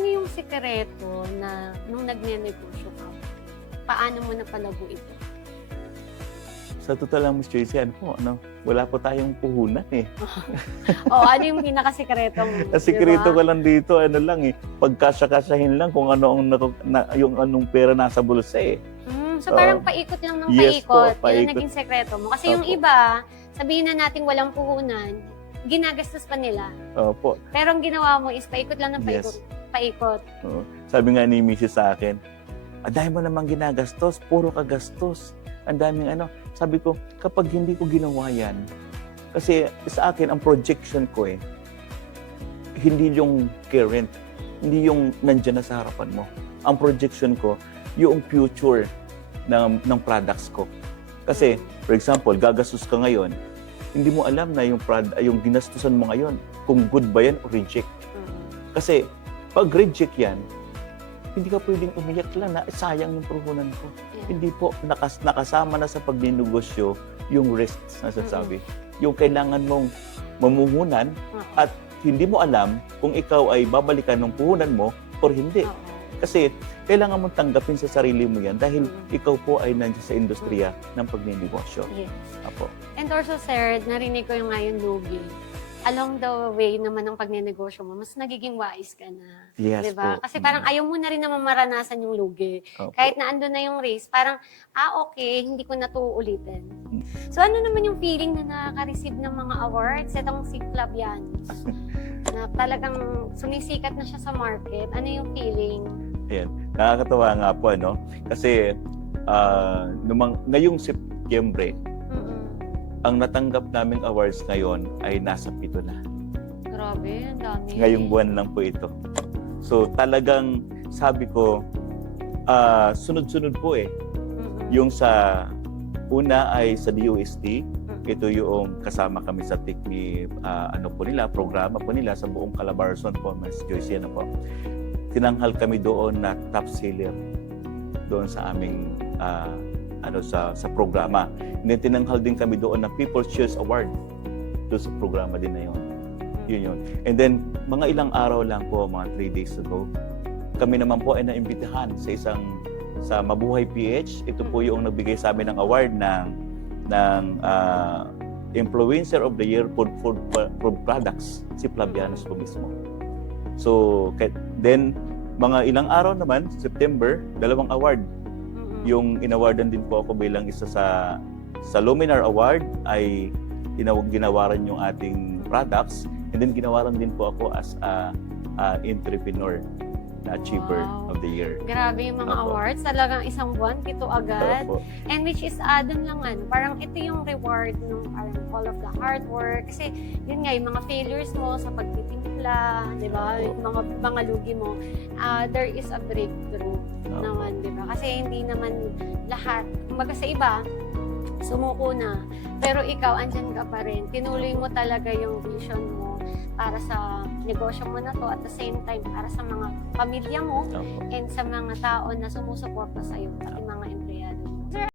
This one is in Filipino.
ano yung sikreto na nung nagnenegosyo ka, paano mo napalago ito? Sa totoo lang, Miss Tracy, wala po tayong puhunan eh. O ano yung pinakasikreto mo? Ang sikreto diba? ko lang dito, pagkasya-kasyahin lang kung ano yung anong pera nasa bulsa eh. So parang paikot lang ng Yes po, paikot. Yun paikot. ang naging sekreto mo. Kasi yung Opo. iba, sabihin na natin walang puhunan, ginagastos pa nila. Opo. Pero ang ginawa mo is paikot lang ng paikot. Yes. Paikot. Oo. Sabi nga ni Mrs. sa akin, ang dami mo namang ginagastos, puro ka gastos. Ang daming Sabi ko, kapag hindi ko ginawa yan, kasi sa akin, ang projection ko hindi yung current, hindi yung nandyan na sa harapan mo. Ang projection ko, yung future ng products ko. Kasi, for example, gagastos ka ngayon, hindi mo alam na yung ginastusan mo ngayon, kung good ba yan o reject. Kasi, pag reject yan, hindi ka pwedeng umiyak lang na sayang yung puhunan ko. Yeah. Hindi po, nakasama na sa pagninegosyo yung risks na sasabi. Yung kailangan mong mamuhunan at hindi mo alam kung ikaw ay babalikan ng puhunan mo or hindi. Kasi kailangan mong tanggapin sa sarili mo yan dahil ikaw po ay nandiyan sa industriya ng pagninegosyo. Yes. Apo. And also, sir, narinig ko yung ngayon lugi. Along the way naman ng pagnenegosyo mo, mas nagiging wise ka na. Yes diba? po. Kasi parang ayaw mo na rin naman maranasan yung lugi. Opo. Kahit na ando na yung race, parang, okay, hindi ko na to ulitin. So ano naman yung feeling na nakaka-receive ng mga awards? Itong si Flavianos, na talagang sumisikat na siya sa market. Ano yung feeling? Ayan. Nakakatawa nga po, Kasi ngayong Setyembre, ang natanggap naming awards ngayon ay nasa 7 na. Grabe, ang dami. Ngayong buwan lang po ito. So talagang sabi ko, sunod-sunod po Yung sa una ay sa DOST, ito yung kasama kami sa programa po nila sa buong Calabarzon po, Mas Joyce, po. Tinanghal kami doon na top seller doon sa aming sa programa. And then tinanghal din kami doon ng People's Choice Award doon sa programa din na yun. Yun. And then mga ilang araw lang po, mga 3 days ago, kami naman po ay naimbitahan sa Mabuhay PH. Ito po yung nagbigay sa amin ng award ng Influencer of the Year Food Products, si Flavianos po mismo. So, then mga ilang araw naman, September, 2 award. Yung inawardan din po ako bilang isa sa Luminar Award ay ginawaran yung ating products, and then ginawaran din po ako as a entrepreneur na achiever of the year. Grabe yung mga awards. Talagang isang buwan, 7 agad. And which is, dun lang parang ito yung reward ng all of the hard work. Kasi yun nga, yung mga failures mo sa pagtitimpla, di ba? Yung mga lugi mo, there is a breakthrough naman, di ba? Kasi hindi naman lahat. Kumbaga sa iba, sumuko na. Pero ikaw, andyan ka pa rin. Tinuloy mo talaga yung vision mo para sa negosyo mo na to, at the same time para sa mga pamilya mo and sa mga tao na sumusuporta sa iyo, pati mga empleyado.